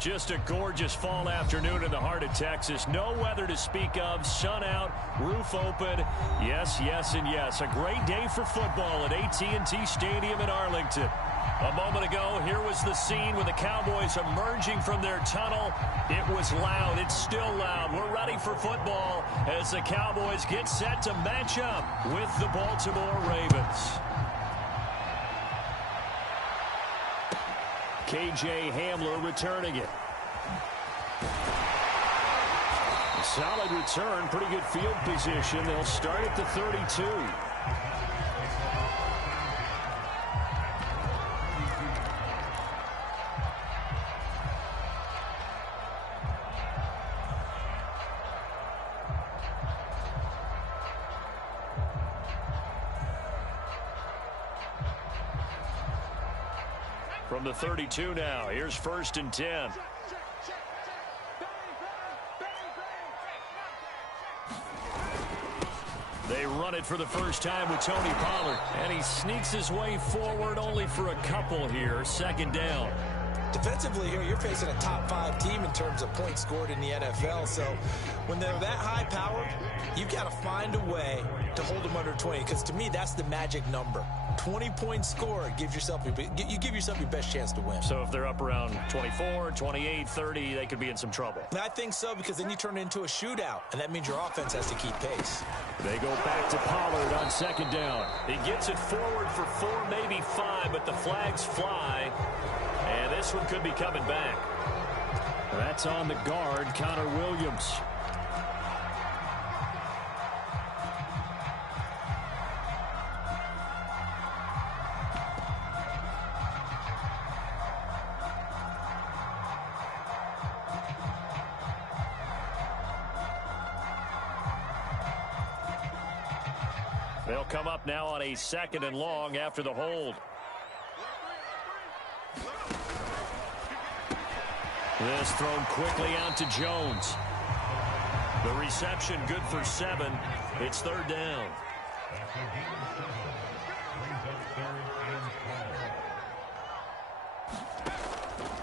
Just a gorgeous fall afternoon in the heart of Texas. No weather to speak of. Sun out, roof open. Yes, yes, and yes. A great day for football at AT&T Stadium in Arlington. A moment ago, here was the scene with the Cowboys emerging from their tunnel. It was loud. It's still loud. We're ready for football as the Cowboys get set to match up with the Baltimore Ravens. KJ Hamler returning it. A solid return, pretty good field position. They'll start at the 32. From the 32 now, here's 1st and 10. They run it for the first time with Tony Pollard, and he sneaks his way forward only for a couple here. 2nd down. Defensively here, you're facing a top 5 team in terms of points scored in the NFL. So when they're that high powered, you've got to find a way to hold them under 20. Because to me, that's the magic number. 20 points scored gives yourself you give yourself your best chance to win. So if they're up around 24, 28, 30, they could be in some trouble. I think so, because then you turn it into a shootout, and that means your offense has to keep pace. They go back to Pollard on 2nd down. He gets it forward for 4, maybe 5, but the flags fly. And this one could be coming back. That's on the guard, Connor Williams. They'll come up now on a 2nd and long after the hold. This thrown quickly out to Jones. The reception good for 7. It's 3rd down.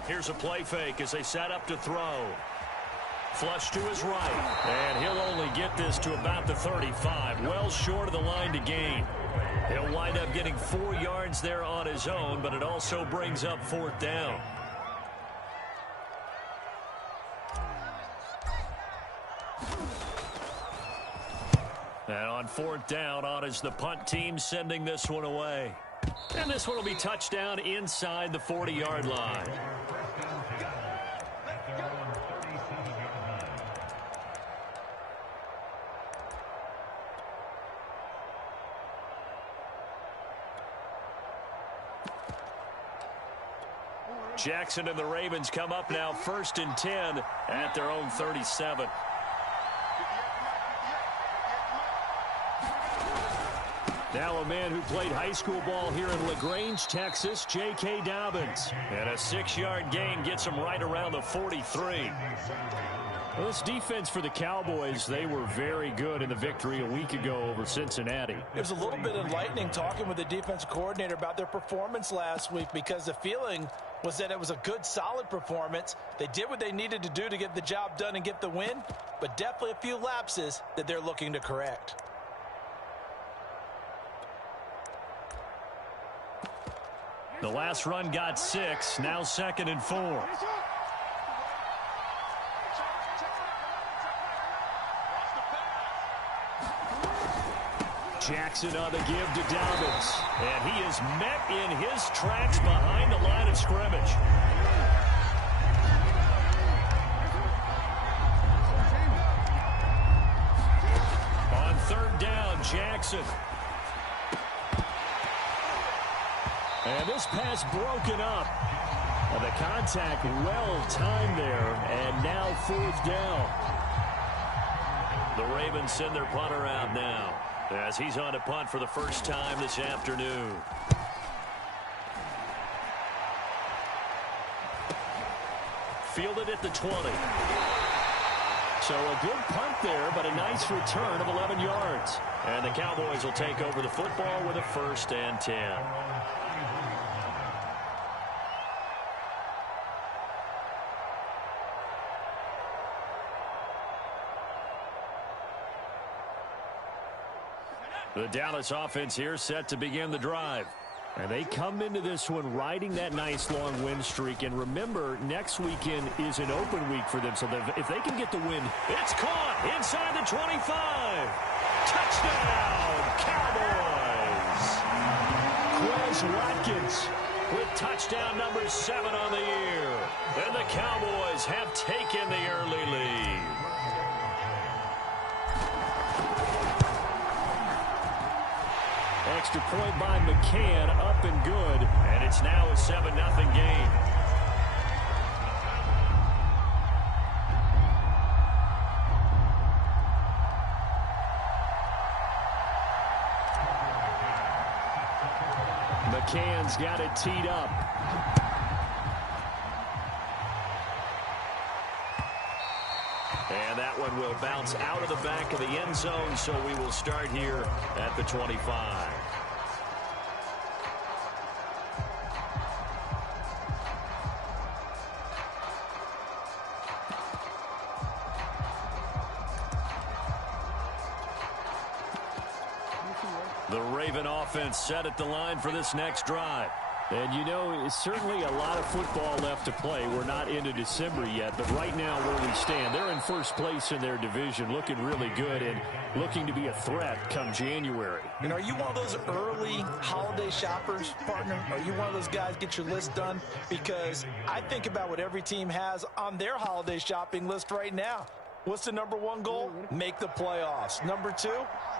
Here's a play fake as they set up to throw. Flush to his right. And he'll only get this to about the 35. Well short of the line to gain. He'll wind up getting 4 yards there on his own, but it also brings up 4th down. And on 4th down, on is the punt team sending this one away. And this one will be touchdown inside the 40-yard line. Jackson and the Ravens come up now 1st and 10 at their own 37. Now a man who played high school ball here in LaGrange, Texas, J.K. Dobbins. And a 6-yard gain gets him right around the 43. Well, this defense for the Cowboys, they were very good in the victory a week ago over Cincinnati. It was a little bit enlightening talking with the defensive coordinator about their performance last week, because the feeling was that it was a good, solid performance. They did what they needed to do to get the job done and get the win, but definitely a few lapses that they're looking to correct. The last run got 6, now 2nd and 4. Jackson on the give to Dobbins. And he is met in his tracks behind the line of scrimmage. On 3rd down, Jackson. And this pass broken up. And the contact well timed there. And now 4th down. The Ravens send their punter out now, as he's on to punt for the first time this afternoon. Fielded at the 20. So a good punt there, but a nice return of 11 yards. And the Cowboys will take over the football with a 1st and 10. The Dallas offense here set to begin the drive. And they come into this one riding that nice long win streak. And remember, next weekend is an open week for them. So if they can get the win, it's caught inside the 25. Touchdown, Cowboys. Quez Watkins with touchdown number 7 on the year. And the Cowboys have taken the early lead. Extra point by McCann, up and good. And it's now a 7-0 game. McCann's got it teed up. And that one will bounce out of the back of the end zone, so we will start here at the 25. The Raven offense set at the line for this next drive. And, you know, it's certainly a lot of football left to play. We're not into December yet, but right now where we stand, they're in first place in their division, looking really good and looking to be a threat come January. And are you one of those early holiday shoppers, partner? Are you one of those guys get your list done? Because I think about what every team has on their holiday shopping list right now. What's the number 1 goal? Make the playoffs. Number 2,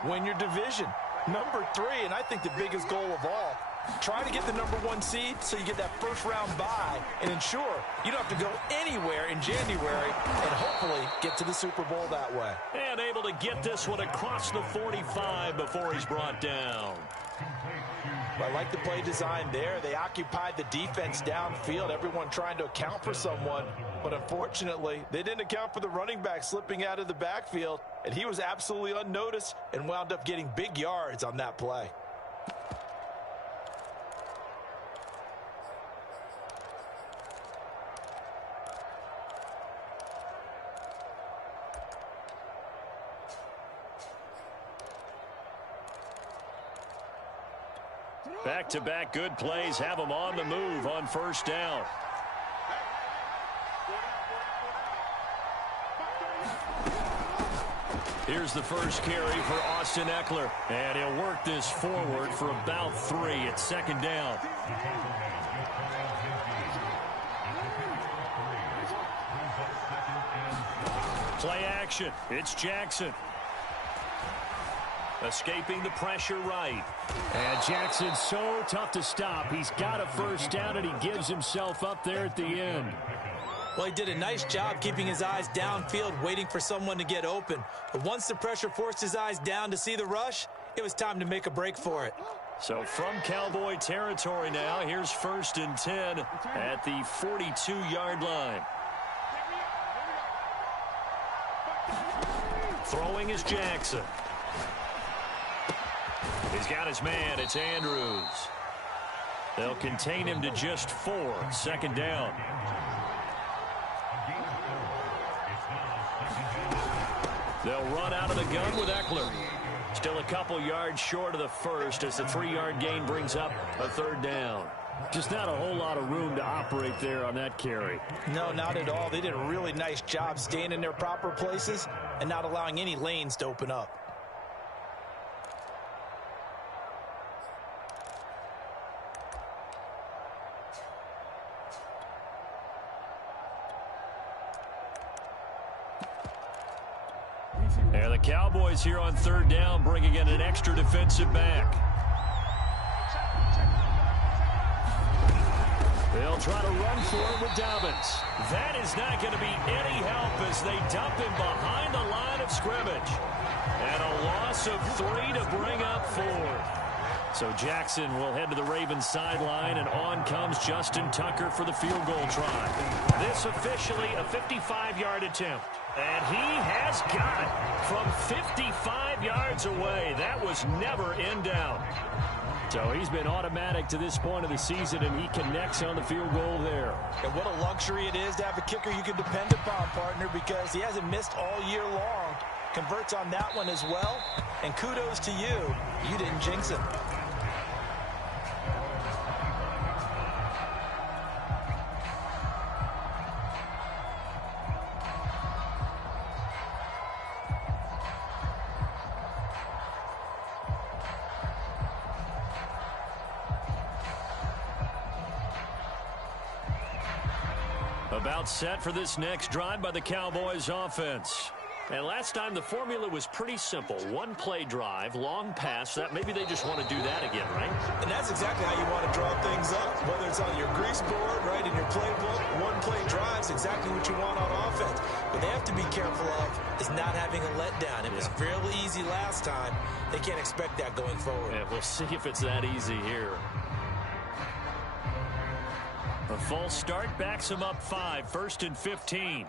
win your division. Number 3, and I think the biggest goal of all, try to get the number 1 seed so you get that first round bye and ensure you don't have to go anywhere in January and hopefully get to the Super Bowl that way. And able to get this one across the 45 before he's brought down. I like the play design there. They occupied the defense downfield, everyone trying to account for someone. But unfortunately, they didn't account for the running back slipping out of the backfield, and he was absolutely unnoticed and wound up getting big yards on that play. Back-to-back good plays have them on the move on first down. Here's the first carry for Austin Ekeler. And he'll work this forward for about 3 at second down. Play action. It's Jackson. Escaping the pressure right. And Jackson's so tough to stop. He's got a first down, and he gives himself up there at the end. Well, he did a nice job keeping his eyes downfield, waiting for someone to get open. But once the pressure forced his eyes down to see the rush, it was time to make a break for it. So from Cowboy territory now, here's 1st and 10 at the 42-yard line. Throwing is Jackson. He's got his man. It's Andrews. They'll contain him to just 4. Second down. They'll run out of the gun with Ekeler. Still a couple yards short of the first as the 3-yard gain brings up a third down. Just not a whole lot of room to operate there on that carry. No, not at all. They did a really nice job staying in their proper places and not allowing any lanes to open up. And the Cowboys here on third down, bringing in an extra defensive back. They'll try to run for it with Dobbins. That is not going to be any help as they dump him behind the line of scrimmage. And a loss of 3 to bring up 4. So Jackson will head to the Ravens sideline, and on comes Justin Tucker for the field goal try. This officially a 55-yard attempt. And he has got it from 55 yards away. That was never in doubt. So he's been automatic to this point of the season, and he connects on the field goal there. And what a luxury it is to have a kicker you can depend upon, partner, because he hasn't missed all year long. Converts on that one as well. And kudos to you. You didn't jinx him. About set for this next drive by the Cowboys offense. And last time the formula was pretty simple. One play drive, long pass. That maybe they just want to do that again, right? And that's exactly how you want to draw things up. Whether it's on your grease board, right, in your playbook, one play drive's exactly what you want on offense. What they have to be careful of is not having a letdown. It was fairly easy last time. They can't expect that going forward. Yeah, we'll see if it's that easy here. A false start backs him up 5, 1st and 15.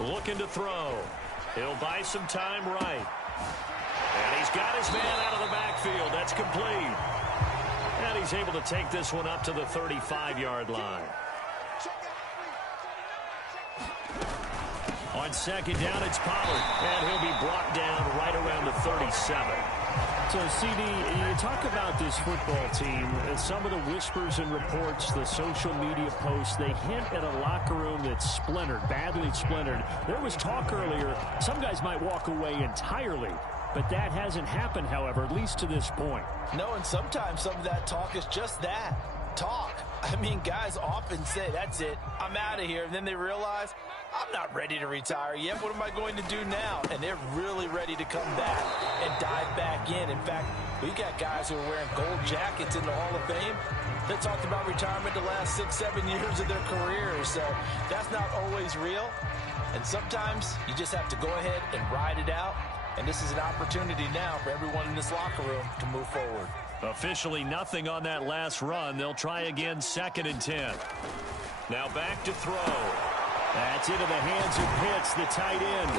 Looking to throw. He'll buy some time right. And he's got his man out of the backfield. That's complete. And he's able to take this one up to the 35-yard line. On second down, it's Pollard, and he'll be brought down right around the 37. So, CD, you talk about this football team, and some of the whispers and reports, the social media posts, they hint at a locker room that's splintered, badly splintered. There was talk earlier, some guys might walk away entirely, but that hasn't happened, however, at least to this point. No, and sometimes some of that talk is just that, talk. I mean, guys often say, that's it, I'm out of here, and then they realize, I'm not ready to retire yet. What am I going to do now? And they're really ready to come back and dive back in. In fact, we got guys who are wearing gold jackets in the Hall of Fame that talked about retirement the last 6-7 years of their careers. So that's not always real. And sometimes you just have to go ahead and ride it out. And this is an opportunity now for everyone in this locker room to move forward. Officially nothing on that last run. They'll try again, 2nd and 10. Now back to throw. That's into the hands of Pitts, the tight end.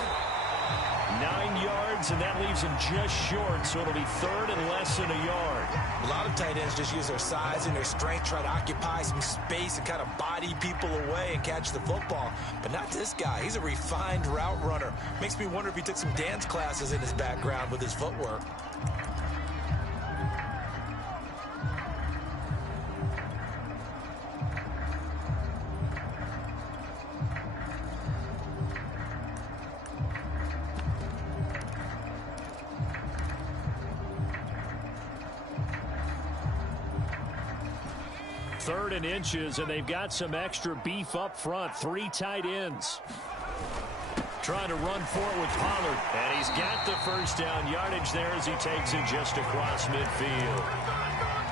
9 yards, and that leaves him just short, so it'll be 3rd and less than a yard. A lot of tight ends just use their size and their strength, try to occupy some space and kind of body people away and catch the football. But not this guy. He's a refined route runner. Makes me wonder if he took some dance classes in his background with his footwork. Third and inches, and they've got some extra beef up front. 3 tight ends. Trying to run for it with Pollard. And he's got the first down yardage there as he takes it just across midfield.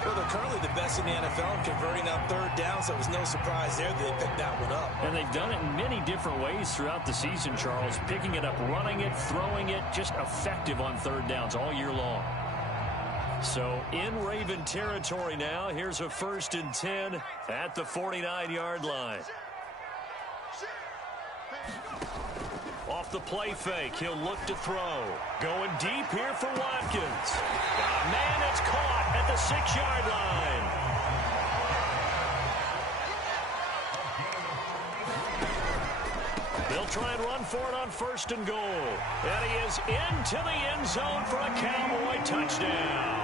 Well, they're currently the best in the NFL in converting on 3rd down, so it was no surprise there that they picked that one up. And they've done it in many different ways throughout the season, Charles. Picking it up, running it, throwing it, just effective on 3rd downs all year long. So in Raven territory now. Here's a 1st and 10 at the 49-yard line. Off the play fake, he'll look to throw. Going deep here for Watkins. Man, it's caught at the 6-yard line. They'll try and run for it on 1st and goal. And he is into the end zone for a Cowboy touchdown.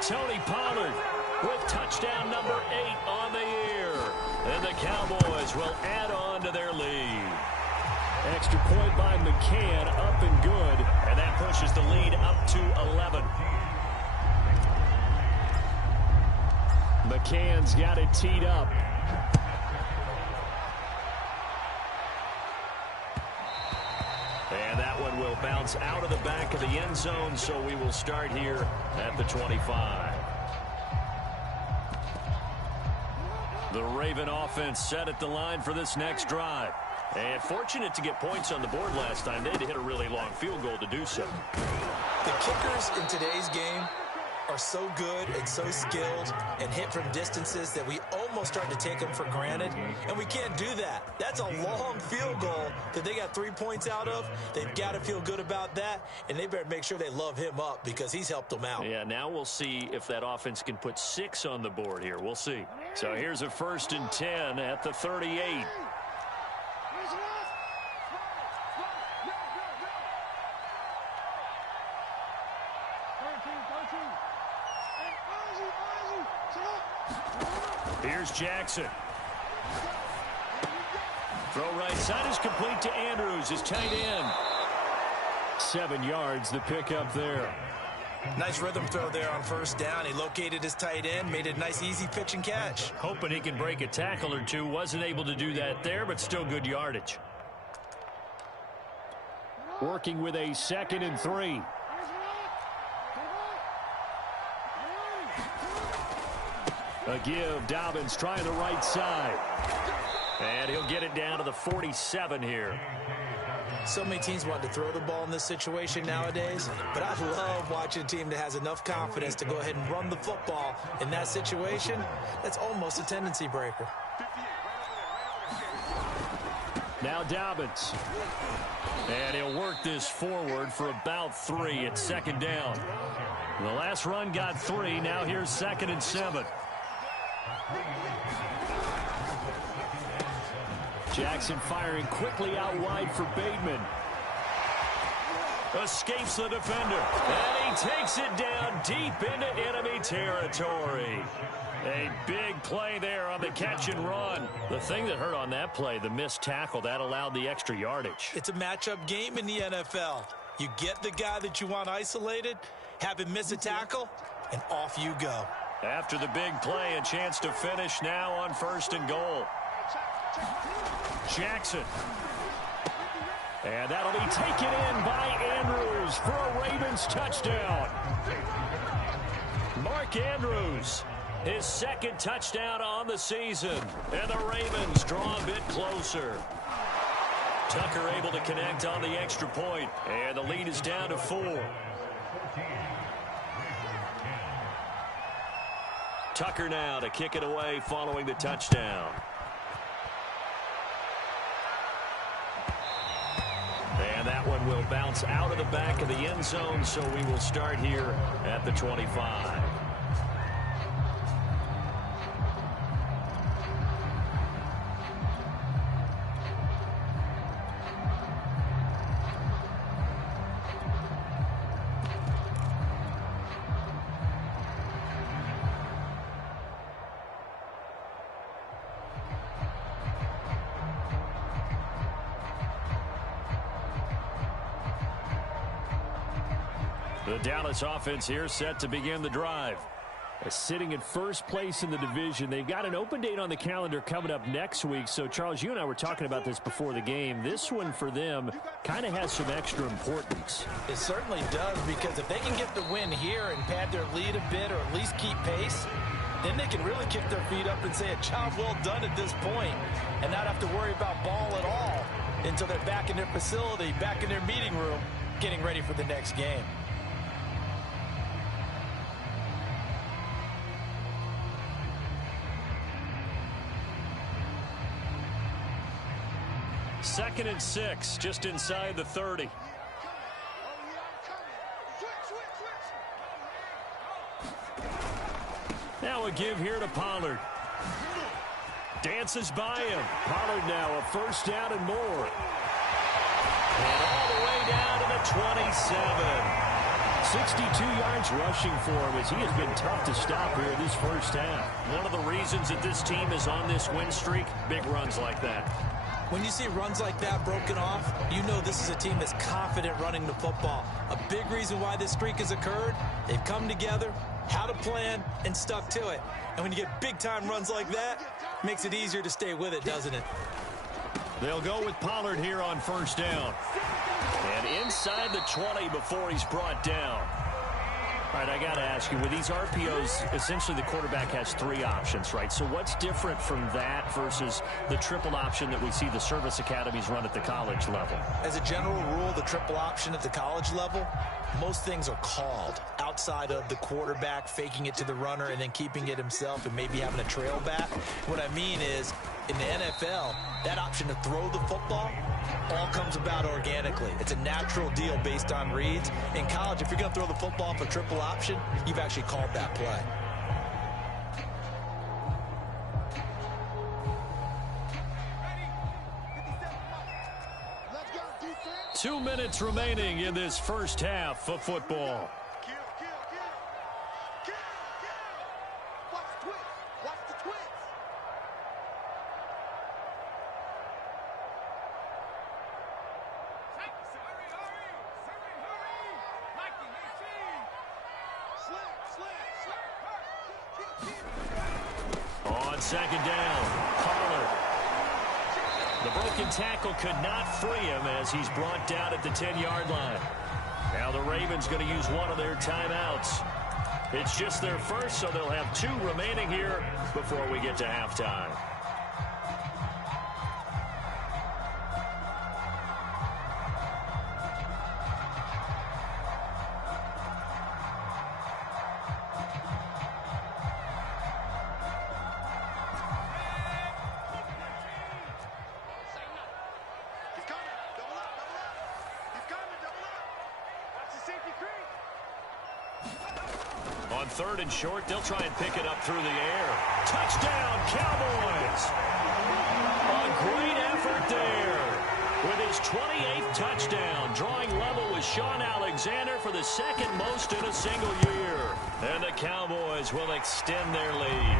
Tony Pollard with touchdown number 8 on the year. And the Cowboys will add on to their lead. Extra point by McCann, up and good. And that pushes the lead up to 11. McCann's got it teed up. And that one will bounce out of the back of the end zone, so we will start here at the 25. The Raven offense set at the line for this next drive. And fortunate to get points on the board last time. They had to hit a really long field goal to do so. The kickers in today's game are so good and so skilled and hit from distances that we almost start to take them for granted, and we can't do that. That's a long field goal that they got 3 points out of. They've got to feel good about that, and they better make sure they love him up because he's helped them out. Yeah, now we'll see if that offense can put 6 on the board here. We'll see. So here's a 1st and 10 at the 38. Here's Jackson. Throw right side is complete to Andrews, his tight end. 7 yards, the pickup there. Nice rhythm throw there on 1st down. He located his tight end, made a nice easy pitch and catch. Hoping he can break a tackle or two. Wasn't able to do that there, but still good yardage. Working with a 2nd and 3. A give. Dobbins trying the right side. And he'll get it down to the 47 here. So many teams want to throw the ball in this situation nowadays, but I love watching a team that has enough confidence to go ahead and run the football in that situation. That's almost a tendency breaker. Now Dobbins. And he'll work this forward for about 3 at 2nd down. The last run got 3. Now here's 2nd and 7. Jackson firing quickly out wide for Bateman. Escapes the defender. And he takes it down deep into enemy territory. A big play there on the catch and run. The thing that hurt on that play, the missed tackle, that allowed the extra yardage. It's a matchup game in the NFL. You get the guy that you want isolated, have him miss a tackle, and off you go. After the big play, a chance to finish now on 1st and goal. Jackson. And that'll be taken in by Andrews for a Ravens touchdown. Mark Andrews, his 2nd touchdown on the season. And the Ravens draw a bit closer. Tucker able to connect on the extra point. And the lead is down to 4. Tucker now to kick it away following the touchdown. And that one will bounce out of the back of the end zone, so we will start here at the 25. The Dallas offense here set to begin the drive. Sitting in 1st place in the division. They've got an open date on the calendar coming up next week. So, Charles, you and I were talking about this before the game. This one for them kind of has some extra importance. It certainly does, because if they can get the win here and pad their lead a bit or at least keep pace, then they can really kick their feet up and say a job well done at this point and not have to worry about ball at all until they're back in their facility, back in their meeting room, getting ready for the next game. Second and 6, just inside the 30. Now a give here to Pollard. Dances by him. Pollard now a 1st down and more. And all the way down to the 27. 62 yards rushing for him as he has been tough to stop here this 1st half. One of the reasons that this team is on this win streak, big runs like that. When you see runs like that broken off, you know this is a team that's confident running the football. A big reason why this streak has occurred, they've come together, had a plan, and stuck to it. And when you get big-time runs like that, it makes it easier to stay with it, doesn't it? They'll go with Pollard here on 1st down. And inside the 20 before he's brought down. All right, I got to ask you, with these RPOs, essentially the quarterback has 3 options, right? So what's different from that versus the triple option that we see the service academies run at the college level? As a general rule, the triple option at the college level, most things are called outside of the quarterback faking it to the runner and then keeping it himself and maybe having a trail back. What I mean is, in the NFL, that option to throw the football all comes about organically. It's a natural deal based on reads. In college, if you're going to throw the football for triple option, you've actually called that play. Let's go, defense. 2 minutes remaining in this first half of football. Watch the twist. Watch the twist. On second down, Pollard. The broken tackle could not free him as he's brought down at the 10-yard line. Now the Ravens going to use one of their timeouts. It's just their first, so they'll have 2 remaining here before we get to halftime. On 3rd and short, they'll try and pick it up through the air. Touchdown, Cowboys! A great effort there. With his 28th touchdown, drawing level with Sean Alexander for the 2nd most in a single year. And the Cowboys will extend their lead.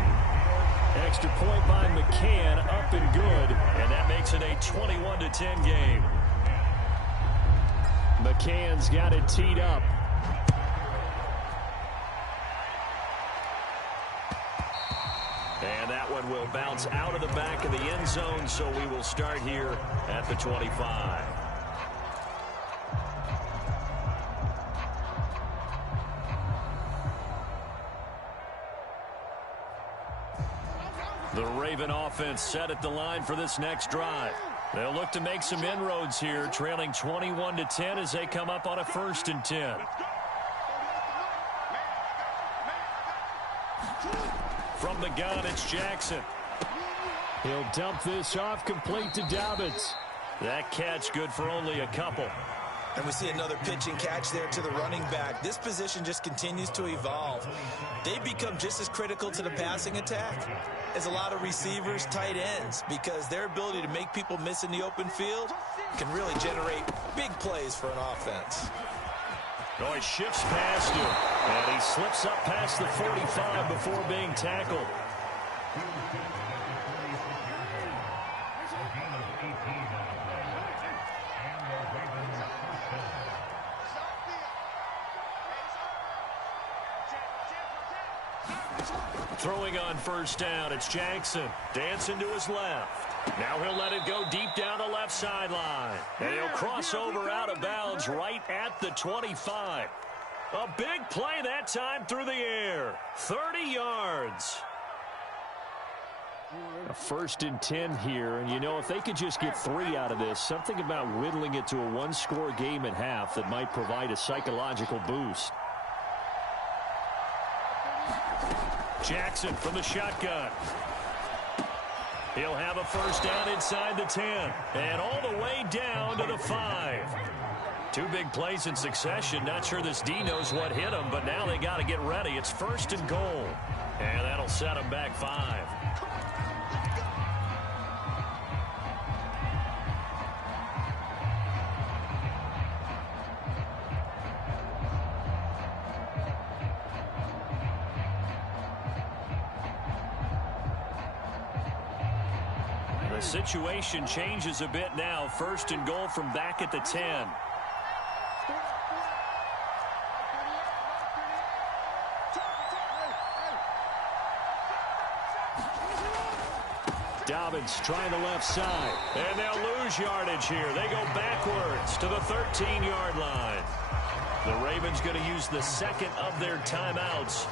Extra point by McCann, up and good. And that makes it a 21-10 game. McCann's got it teed up. And that one will bounce out of the back of the end zone, so we will start here at the 25. The Raven offense set at the line for this next drive. They'll look to make some inroads here, trailing 21-10 as they come up on a 1st and 10. From the gun, it's Jackson. He'll dump this off, complete to Dobbins. That catch good for only a couple. And we see another pitch and catch there to the running back. This position just continues to evolve. They become just as critical to the passing attack as a lot of receivers, tight ends, because their ability to make people miss in the open field can really generate big plays for an offense. Oh, he shifts past him, and he slips up past the 45 before being tackled. Throwing on 1st down, it's Jackson. Dancing to his left. Now he'll let it go deep down the left sideline. And he'll cross over out of bounds right at the 25. A big play that time through the air. 30 yards. A 1st and 10 here. And, you know, if they could just get 3 out of this, something about whittling it to a 1-score game at half that might provide a psychological boost. Jackson from the shotgun. He'll have a 1st down inside the 10. And all the way down to the 5. 2 big plays in succession. Not sure this D knows what hit him, but now they got to get ready. It's 1st and goal. And that'll set them back 5. The situation changes a bit now. 1st and goal from back at the 10. Dobbins trying the left side. And they'll lose yardage here. They go backwards to the 13-yard line. The Ravens going to use the second of their timeouts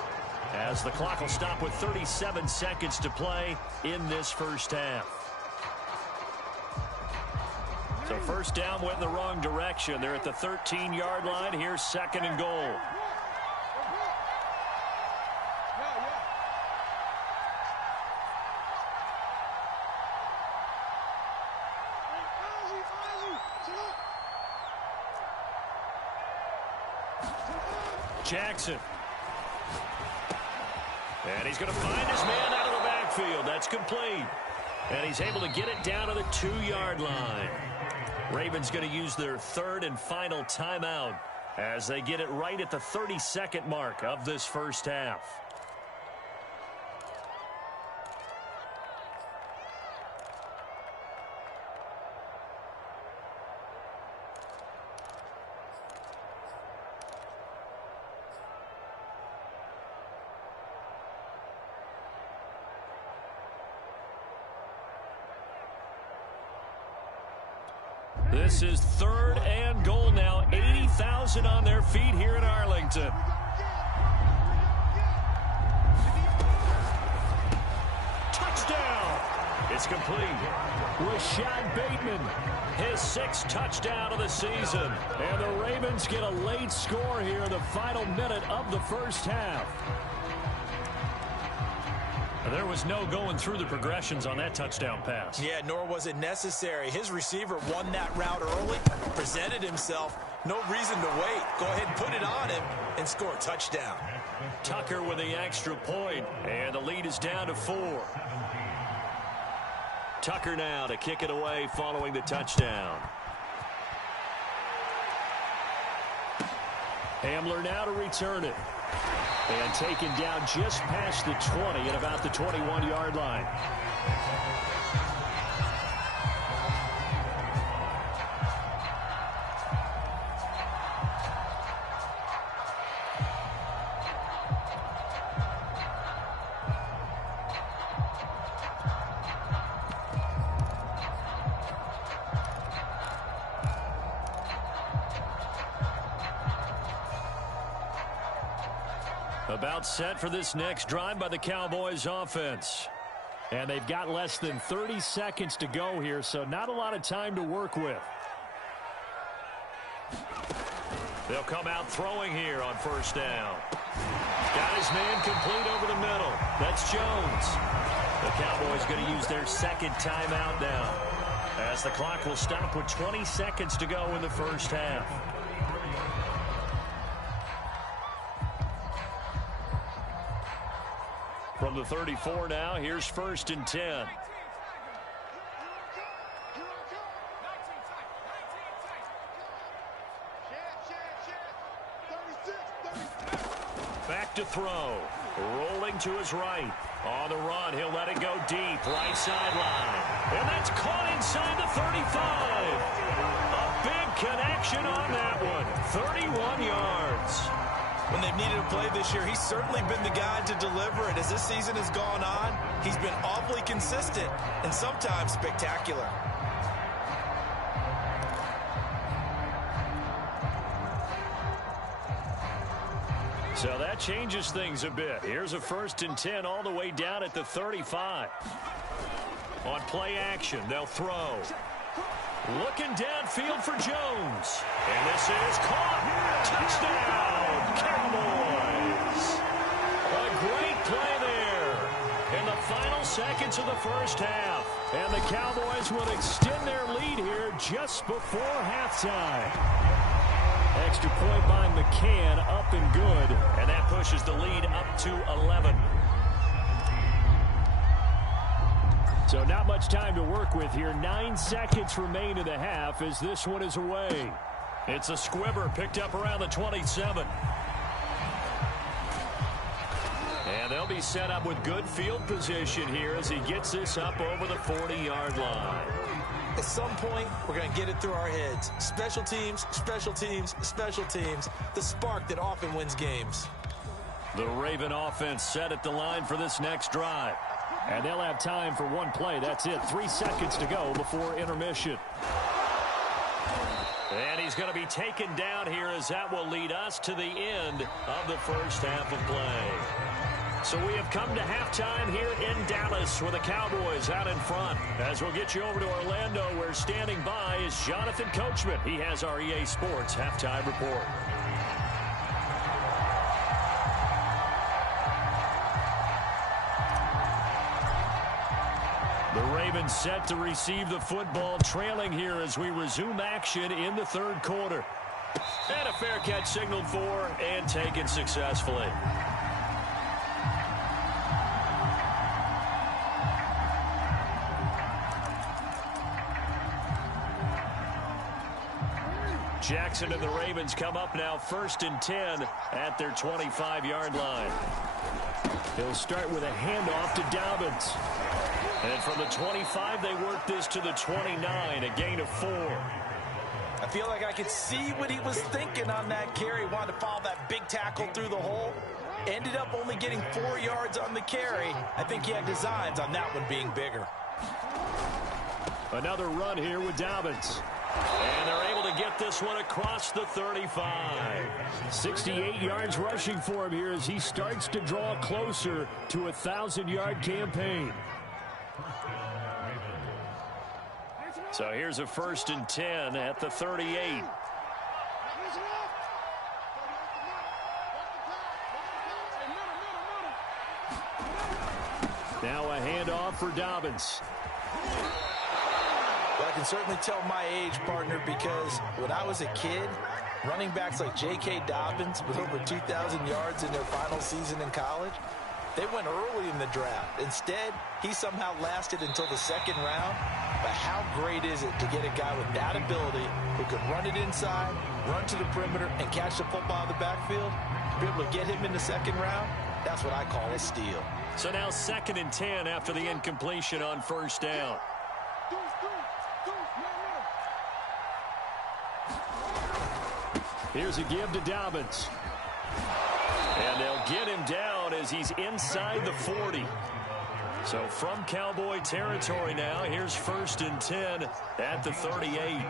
as the clock will stop with 37 seconds to play in this first half. So first down went in the wrong direction. They're at the 13-yard line. Here's second and goal. Jackson. And he's going to find his man out of the backfield. That's complete. And he's able to get it down to the 2-yard line. Ravens going to use their third and final timeout as they get it right at the 30-second mark of this first half. This is third and goal now. 80,000 on their feet here in Arlington. Touchdown. It's complete. Rashad Bateman, his 6th touchdown of the season. And the Ravens get a late score here in the final minute of the first half. There was no going through the progressions on that touchdown pass. Yeah, nor was it necessary. His receiver won that route early, presented himself. No reason to wait. Go ahead and put it on him and score a touchdown. Tucker with the extra point, and the lead is down to 4. Tucker now to kick it away following the touchdown. Hamler now to return it. And taken down just past the 20 at about the 21-yard line. About set for this next drive by the Cowboys offense. And they've got less than 30 seconds to go here, so not a lot of time to work with. They'll come out throwing here on first down. Got his man complete over the middle. That's Jones. The Cowboys going to use their second timeout now, as the clock will stop with 20 seconds to go in the first half. From the 34 now, here's first and 10. Back to throw. Rolling to his right. On the run, he'll let it go deep. Right sideline. And that's caught inside the 35. A big connection on that one. 31 yards. When they've needed a play this year, he's certainly been the guy to deliver it. As this season has gone on, he's been awfully consistent and sometimes spectacular. So that changes things a bit. Here's a first and 10 all the way down at the 35. On play action, they'll throw. Looking downfield for Jones. And this is caught. Touchdown, Cowboys. A great play there in the final seconds of the first half. And the Cowboys will extend their lead here just before halftime. Extra point by McCann, up and good. And that pushes the lead up to 11. So not much time to work with here. 9 seconds remain in the half as this one is away. It's a squibber picked up around the 27. And they'll be set up with good field position here as he gets this up over the 40-yard line. At some point, we're going to get it through our heads. Special teams, special teams, special teams. The spark that often wins games. The Raven offense set at the line for this next drive. And they'll have time for one play. That's it. 3 seconds to go before intermission. And he's going to be taken down here as that will lead us to the end of the first half of play. So we have come to halftime here in Dallas with the Cowboys out in front. As we'll get you over to Orlando, where standing by is Jonathan Coachman. He has our EA Sports halftime report. The Ravens set to receive the football, trailing here as we resume action in the third quarter. And a fair catch signaled for and taken successfully. Jackson and the Ravens come up now 1st and 10 at their 25-yard line. He'll start with a handoff to Dobbins. And from the 25, they work this to the 29, a gain of 4. I feel like I could see what he was thinking on that carry. Wanted to follow that big tackle through the hole. Ended up only getting 4 yards on the carry. I think he had designs on that one being bigger. Another run here with Dobbins. And they're able to get this one across the 35. 68 yards rushing for him here as he starts to draw closer to a 1,000-yard campaign. So here's a 1st and 10 at the 38. Now a handoff for Dobbins. Well, I can certainly tell my age, partner, because when I was a kid, running backs like J.K. Dobbins with over 2,000 yards in their final season in college, they went early in the draft. Instead, he somehow lasted until the 2nd round. But how great is it to get a guy with that ability who can run it inside, run to the perimeter, and catch the football in the backfield? To be able to get him in the 2nd round, that's what I call a steal. So now 2nd and 10 after the incompletion on 1st down. Here's a give to Dobbins. And they'll get him down as he's inside the 40. So from Cowboy territory now, here's 1st and 10 at the 38.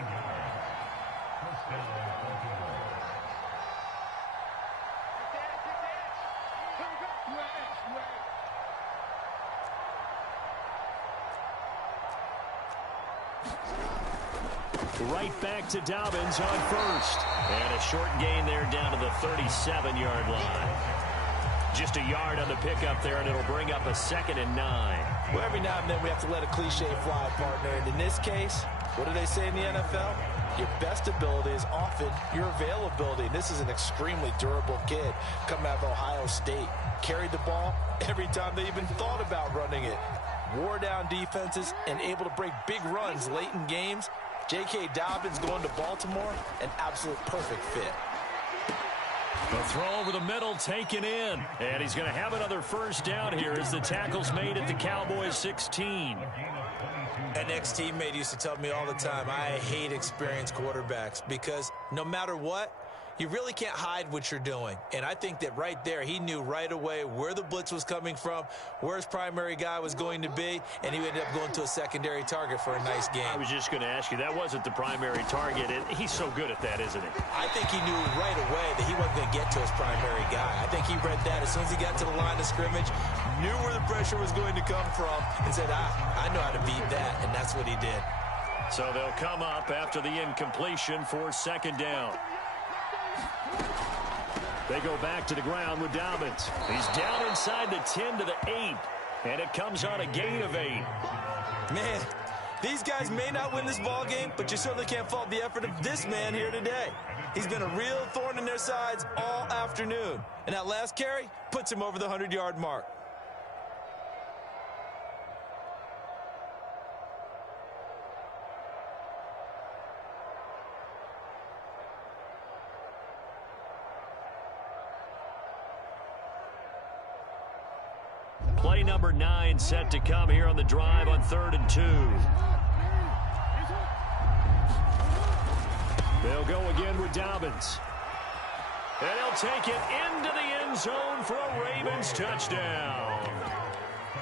Right back to Dobbins on 1st. And a short gain there down to the 37-yard line. Just a yard on the pickup there, and it'll bring up a 2nd and 9. Well, every now and then we have to let a cliche fly, partner. And in this case, what do they say in the NFL? Your best ability is often your availability. This is an extremely durable kid coming out of Ohio State. Carried the ball every time they even thought about running it. Wore down defenses and able to break big runs late in games. J.K. Dobbins going to Baltimore, an absolute perfect fit. The throw over the middle taken in. And he's going to have another 1st down here as the tackle's made at the Cowboys 16. An ex-teammate used to tell me all the time, I hate experienced quarterbacks because no matter what, you really can't hide what you're doing. And I think that right there, he knew right away where the blitz was coming from, where his primary guy was going to be, and he ended up going to a secondary target for a nice game. I was just going to ask you, that wasn't the primary target. He's so good at that, isn't he? I think he knew right away that he wasn't going to get to his primary guy. I think he read that as soon as he got to the line of scrimmage, knew where the pressure was going to come from, and said, I know how to beat that, and that's what he did. So they'll come up after the incompletion for 2nd down. They go back to the ground with Dobbins. He's down inside the 10 to the 8, and it comes on a gain of 8. Man, these guys may not win this ball game, but you certainly can't fault the effort of this man here today. He's been a real thorn in their sides all afternoon, and that last carry puts him over the 100-yard mark. Play number 9 set to come here on the drive on 3rd and 2. They'll go again with Dobbins. And he'll take it into the end zone for a Ravens touchdown.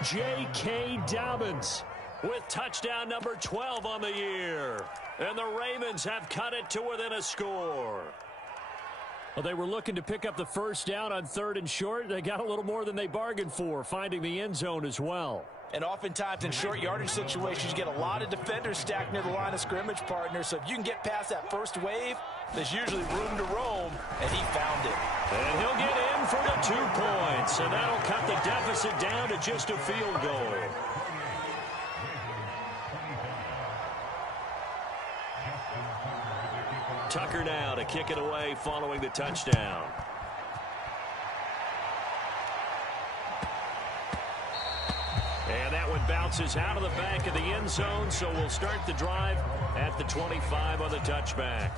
J.K. Dobbins with touchdown number 12 on the year. And the Ravens have cut it to within a score. Well, they were looking to pick up the first down on 3rd and short. They got a little more than they bargained for, finding the end zone as well. And oftentimes in short yardage situations, you get a lot of defenders stacked near the line of scrimmage, partner. So if you can get past that first wave, there's usually room to roam, and he found it. And he'll get in for the 2 points, and that'll cut the deficit down to just a field goal. Tucker now to kick it away following the touchdown. And that one bounces out of the back of the end zone, so we'll start the drive at the 25 on the touchback.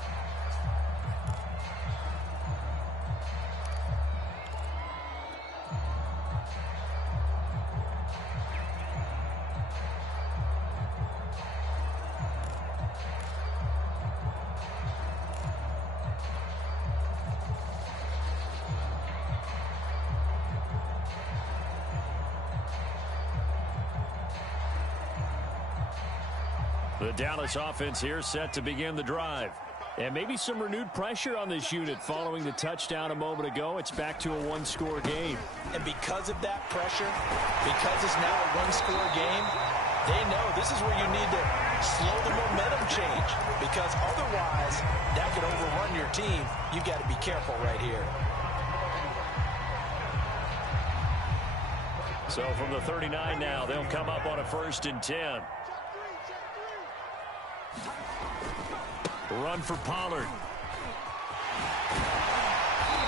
The Dallas offense here set to begin the drive. And maybe some renewed pressure on this unit following the touchdown a moment ago. It's back to a 1-score game. And because of that pressure, because it's now a 1-score game, they know this is where you need to slow the momentum change. Because otherwise, that could overrun your team. You've got to be careful right here. So from the 39 now, they'll come up on a 1st and 10. Run for Pollard.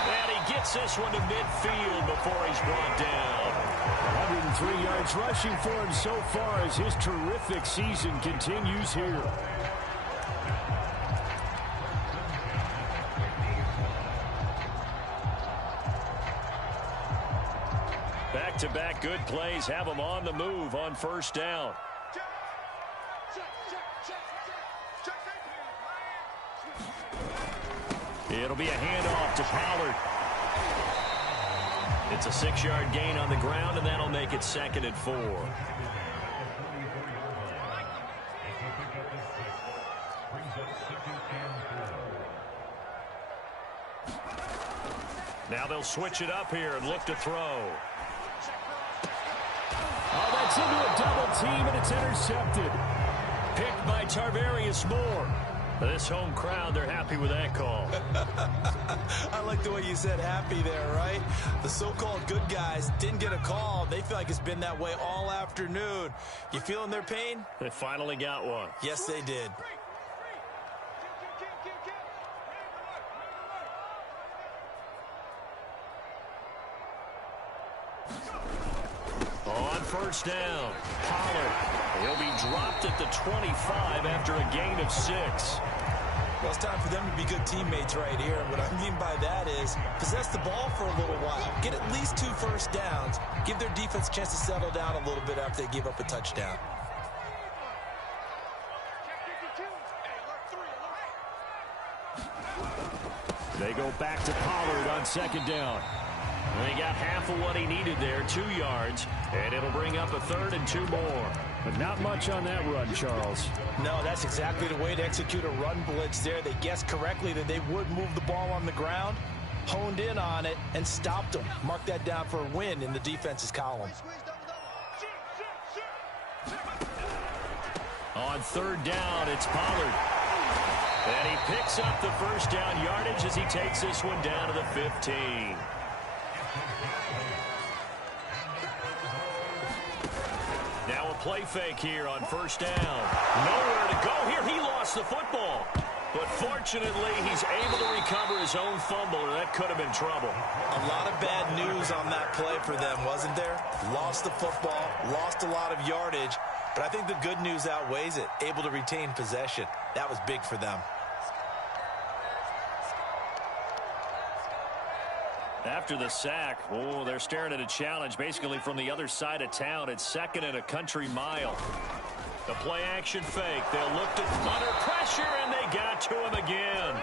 And he gets this one to midfield before he's brought down. 103 yards rushing for him so far as his terrific season continues here. Back-to-back good plays have him on the move on 1st down. It'll be a handoff to Pollard. It's a 6-yard gain on the ground, and that'll make it 2nd and 4. Now they'll switch it up here and look to throw. Oh, that's into a double team, and it's intercepted. Picked by Tarvarius Moore. This home crowd, they're happy with that call. I like the way you said happy there, right? The so-called good guys didn't get a call. They feel like it's been that way all afternoon. You feeling their pain? They finally got one. Yes, they did. On 1st down, Pollard. He'll be dropped at the 25 after a gain of 6. Well, it's time for them to be good teammates right here. And what I mean by that is possess the ball for a little while. Get at least 2 first downs. Give their defense a chance to settle down a little bit after they give up a touchdown. They go back to Pollard on 2nd down. They got half of what he needed there, 2 yards, and it'll bring up a 3rd and 2 more. But not much on that run, Charles. No, that's exactly the way to execute a run blitz there. They guessed correctly that they would move the ball on the ground, honed in on it, and stopped them. Mark that down for a win in the defense's column. On 3rd down, it's Pollard. And he picks up the 1st down yardage as he takes this one down to the 15. Now a play fake here on 1st down. Nowhere to go here. He lost the football. But fortunately, he's able to recover his own fumble, or that could have been trouble. A lot of bad news on that play for them, wasn't there? Lost the football, lost a lot of yardage. But I think the good news outweighs it. Able to retain possession. That was big for them. After the sack, they're staring at a challenge basically from the other side of town. It's 2nd and a country mile. The play action fake. They'll look to under pressure, and they got to him again.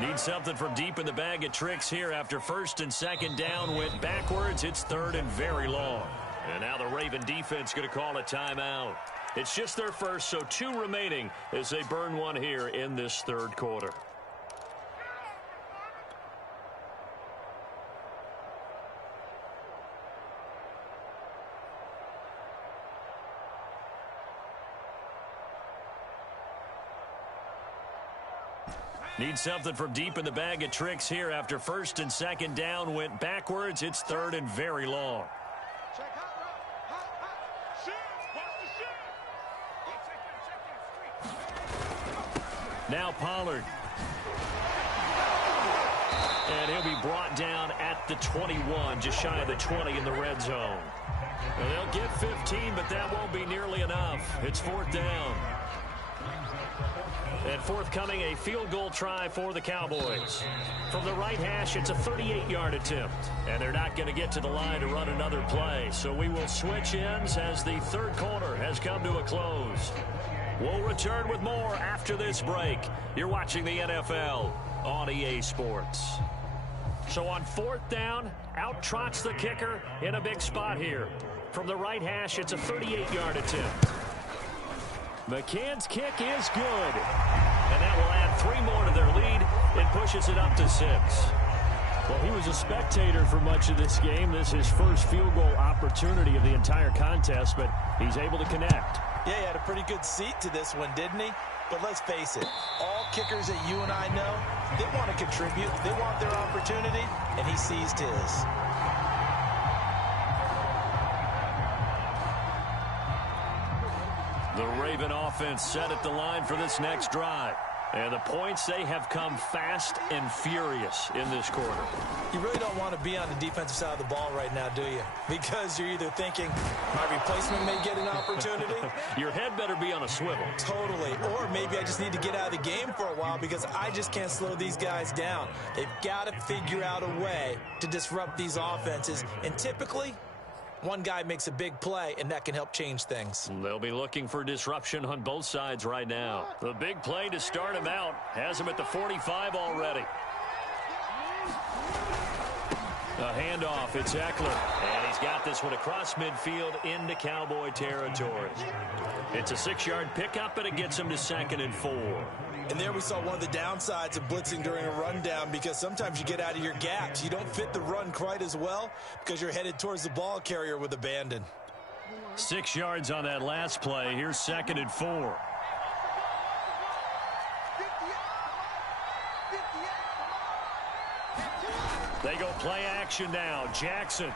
Need something from deep in the bag of tricks here after 1st and 2nd down went backwards. It's 3rd and very long. And now the Raven defense going to call a timeout. It's just their first, so 2 remaining as they burn one here in this third quarter. Need something from deep in the bag of tricks here after first and second down went backwards. It's third and very long. Now Pollard. And he'll be brought down at the 21, just shy of the 20 in the red zone. Well, they'll get 15, but that won't be nearly enough. It's fourth down. And forthcoming, a field goal try for the Cowboys. From the right hash, it's a 38-yard attempt. And they're not going to get to the line to run another play. So we will switch ends as the third quarter has come to a close. We'll return with more after this break. You're watching the NFL on EA Sports. So on fourth down, out trots the kicker in a big spot here. From the right hash, it's a 38-yard attempt. McCann's kick is good. And that will add 3 more to their lead. It pushes it up to 6. Well, he was a spectator for much of this game. This is his first field goal opportunity of the entire contest, but he's able to connect. Yeah, he had a pretty good seat to this one, didn't he? But let's face it, all kickers that you and I know, they want to contribute. They want their opportunity, and he seized his. The Raven offense set at the line for this next drive. And the points, they have come fast and furious in this quarter. You really don't want to be on the defensive side of the ball right now, do you? Because you're either thinking, my replacement may get an opportunity. Your head better be on a swivel. Totally. Or maybe I just need to get out of the game for a while because I just can't slow these guys down. They've got to figure out a way to disrupt these offenses. And typically, one guy makes a big play, and that can help change things. They'll be looking for disruption on both sides right now. The big play to start him out has him at the 45 already. A handoff, it's Eckler. And he's got this one across midfield into Cowboy territory. It's a 6-yard pickup, and it gets him to 2nd and 4. And there we saw one of the downsides of blitzing during a rundown because sometimes you get out of your gaps. You don't fit the run quite as well because you're headed towards the ball carrier with abandon. 6 yards on that last play. Here's 2nd and 4. They go play action now. Jackson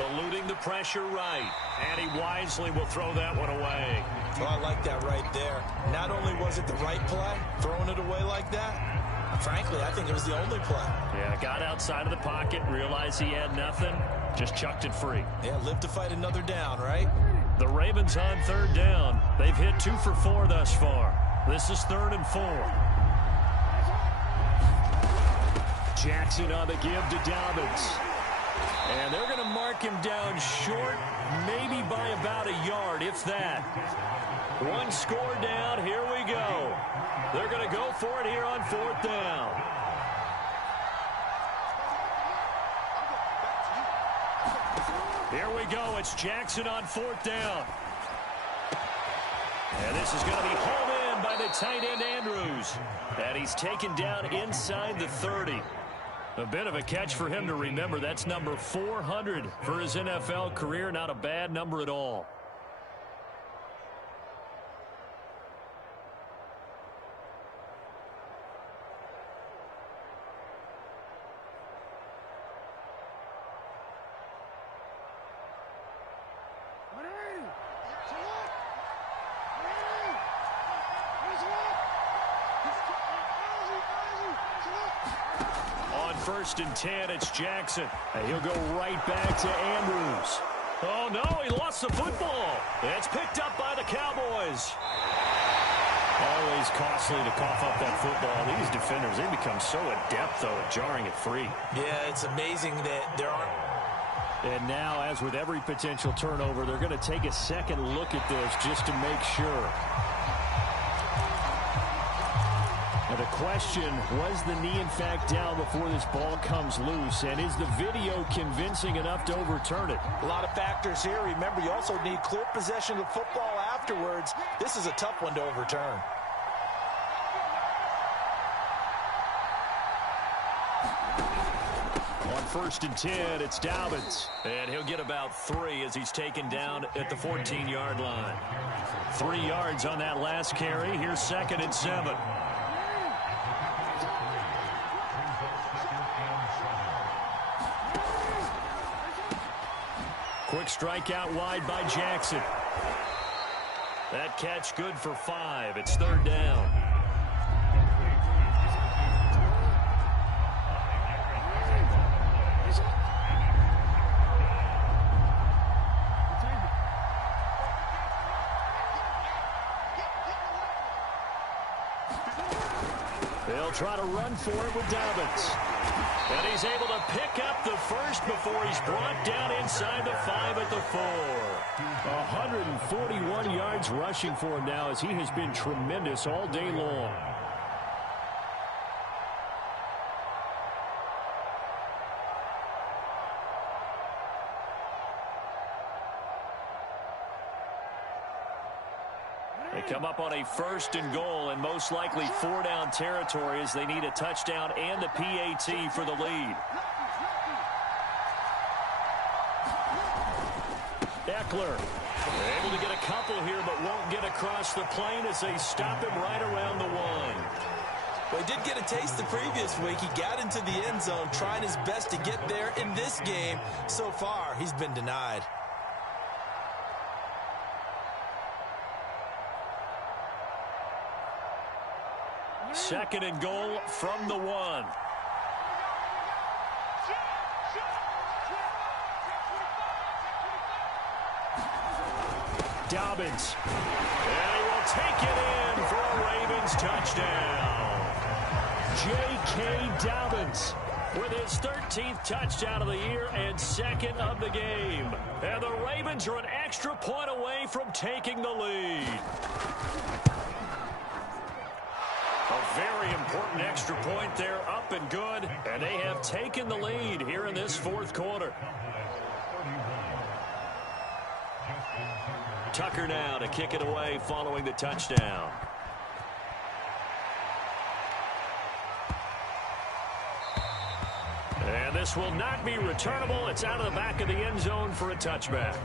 eluding the pressure right. And he wisely will throw that one away. Oh, I like that right there. Not only was it the right play, throwing it away like that, frankly, I think it was the only play. Yeah, got outside of the pocket, realized he had nothing, just chucked it free. Yeah, live to fight another down, right? The Ravens on 3rd down. They've hit 2 for 4 thus far. This is 3rd and 4. Jackson on the give to Dobbins. And they're going to mark him down short, maybe by about a yard, if that. 1 score down, here we go. They're going to go for it here on 4th down. Here we go, it's Jackson on 4th down. And this is going to be hauled in by the tight end Andrews. And he's taken down inside the 30. A bit of a catch for him to remember. That's number 400 for his NFL career. Not a bad number at all. First and 10, it's Jackson. And he'll go right back to Andrews. Oh, no, he lost the football. It's picked up by the Cowboys. Always costly to cough up that football. These defenders, they become so adept, though, at jarring it free. Yeah, it's amazing that there aren't. And now, as with every potential turnover, they're going to take a second look at this just to make sure. Now the question, was the knee in fact down before this ball comes loose? And is the video convincing enough to overturn it? A lot of factors here. Remember, you also need clear possession of the football afterwards. This is a tough one to overturn. On 1st and 10, it's Dobbins. And he'll get about 3 as he's taken down at the 14-yard line. 3 yards on that last carry. Here's 2nd and 7. Quick strike out wide by Jackson. That catch good for 5. It's 3rd down. They'll try to run for it with Dobbins. And he's able to pick up the first before he's brought down inside the 5 at the 4. 141 yards rushing for him now as he has been tremendous all day long. They come up on a 1st and goal and most likely 4-down territory as they need a touchdown and the PAT for the lead. Eckler Able to get a couple here but won't get across the plane as they stop him right around the 1. Well, he did get a taste the previous week. He got into the end zone trying his best to get there in this game. So far, he's been denied. Second and goal from the 1. Dobbins. And he will take it in for a Ravens touchdown. J.K. Dobbins with his 13th touchdown of the year and 2nd of the game. And the Ravens are an extra point away from taking the lead. A very important extra point there, up and good. And they have taken the lead here in this 4th quarter. Tucker now to kick it away following the touchdown. And this will not be returnable. It's out of the back of the end zone for a touchback.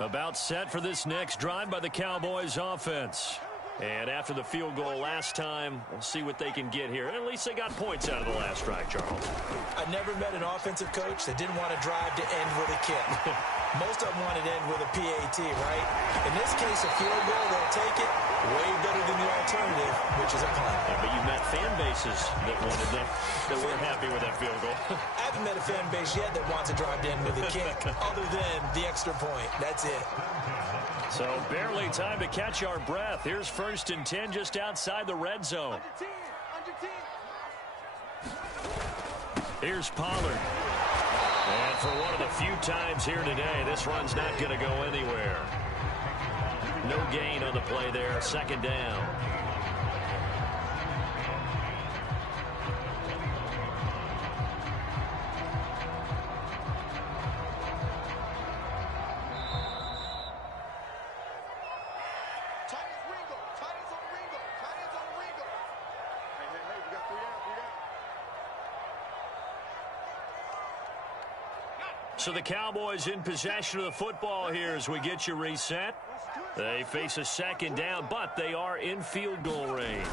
About set for this next drive by the Cowboys offense. And after the field goal last time, we'll see what they can get here. At least they got points out of the last drive, Charles. I never met an offensive coach that didn't want to drive to end with a kick. Most of them wanted to end with a PAT, right? In this case, a field goal, they'll take it. Way better than the alternative, which is a punt. Yeah, but you've met fan bases that wanted that weren't happy with that field goal. I haven't met a fan base yet that wants to drive to end with a kick, other than the extra point. That's it. So barely time to catch our breath. Here's 1st and 10 just outside the red zone. Here's Pollard. And for one of the few times here today, this run's not going to go anywhere. No gain on the play there. 2nd down. So the Cowboys in possession of the football here as we get you reset. They face a 2nd down, but they are in field goal range.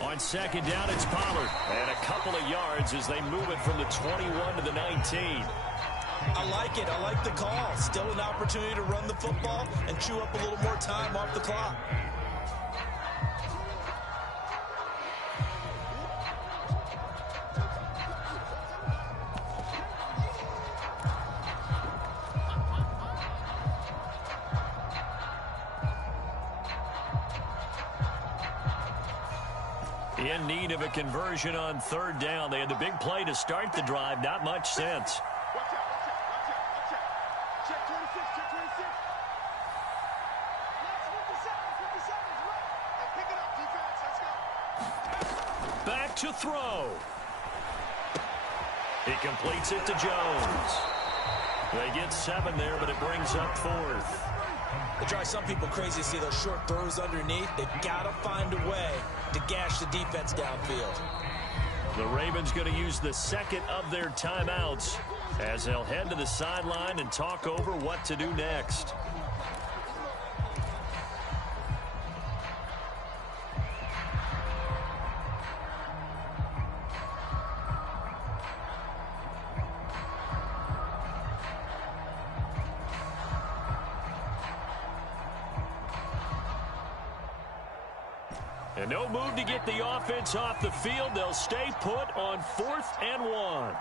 On 2nd down, it's Pollard. And a couple of yards as they move it from the 21 to the 19. I like it. I like the call. Still an opportunity to run the football and chew up a little more time off the clock. In need of a conversion on 3rd down. They had the big play to start the drive. Not much sense. Watch out, watch out, watch out, watch out. Check 26, check 26. Last 50 seconds, right? Hey, pick it up, defense, let's go. Back to throw. He completes it to Jones. They get 7 there, but it brings up 4th. It drives some people crazy to see those short throws underneath. They've got to find a way to gash the defense downfield. The Ravens going to use the second of their timeouts as they'll head to the sideline and talk over what to do next. And no move to get the offense off the field. They'll stay put on 4th and 1.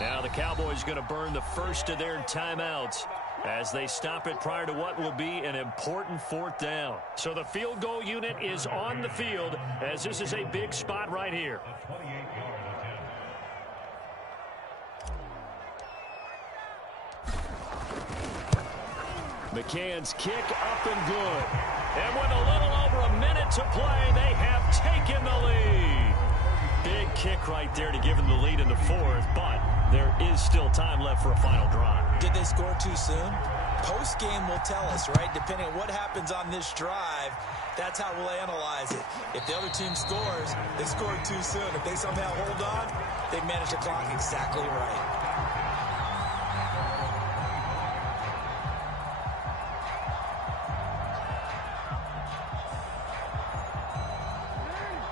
Now the Cowboys going to burn the first of their timeouts as they stop it prior to what will be an important 4th down. So the field goal unit is on the field as this is a big spot right here. McCann's kick up and good. And with a little over a minute to play, they have taken the lead. Big kick right there to give them the lead in the 4th, but there is still time left for a final drive. Did they score too soon? Post-game will tell us, right? Depending on what happens on this drive, that's how we'll analyze it. If the other team scores, they scored too soon. If they somehow hold on, they manage the clock exactly right.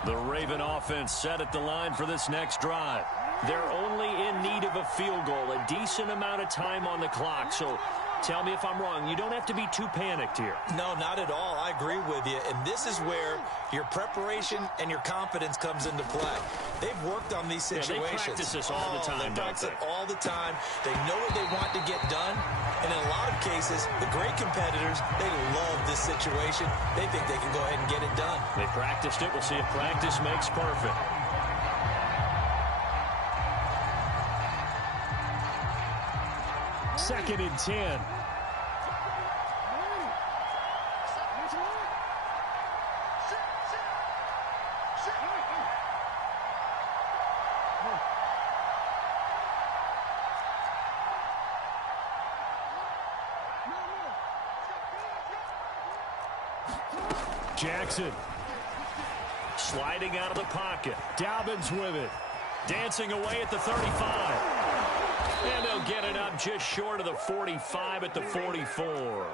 The Raven offense set at the line for this next drive. They're only in need of a field goal, a decent amount of time on the clock. So tell me if I'm wrong. You don't have to be too panicked here. No, not at all. I agree with you. And this is where your preparation and your confidence comes into play. They've worked on these situations. Yeah, they practice this all the time, They practice it all the time. They know what they want to get done. And in a lot of cases, the great competitors, they love this situation. They think they can go ahead and get it done. They practiced it. We'll see if practice makes perfect. Second and 10. Jackson sliding out of the pocket. Dobbins with it. Dancing away at the 35. And they'll get it up just short of the 45 at the 44.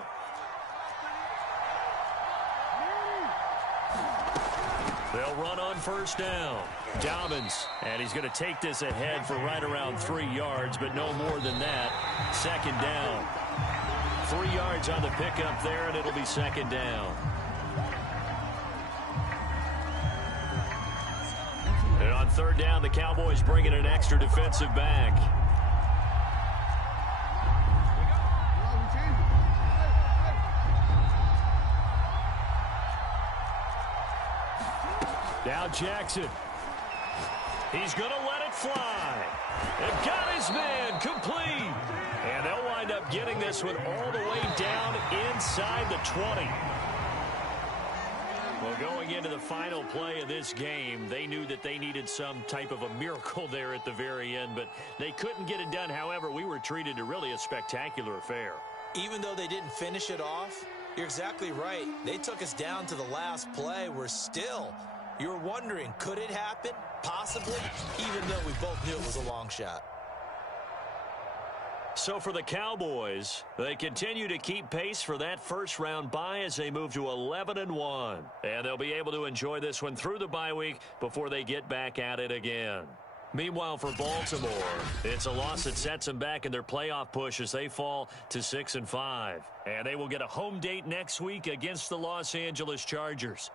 They'll run on 1st down. Dobbins, and he's going to take this ahead for right around 3 yards, but no more than that. 2nd down. 3 yards on the pickup there, and it'll be 2nd down. And on 3rd down, the Cowboys bring in an extra defensive back. Now Jackson. He's going to let it fly. They've got his man complete. And they'll wind up getting this one all the way down inside the 20. Well, going into the final play of this game, they knew that they needed some type of a miracle there at the very end, but they couldn't get it done. However, we were treated to really a spectacular affair. Even though they didn't finish it off, you're exactly right. They took us down to the last play. We're still, you were wondering, could it happen? Possibly, even though we both knew it was a long shot. So for the Cowboys, they continue to keep pace for that first-round bye as they move to 11-1. And they'll be able to enjoy this one through the bye week before they get back at it again. Meanwhile, for Baltimore, it's a loss that sets them back in their playoff push as they fall to 6-5. And they will get a home date next week against the Los Angeles Chargers.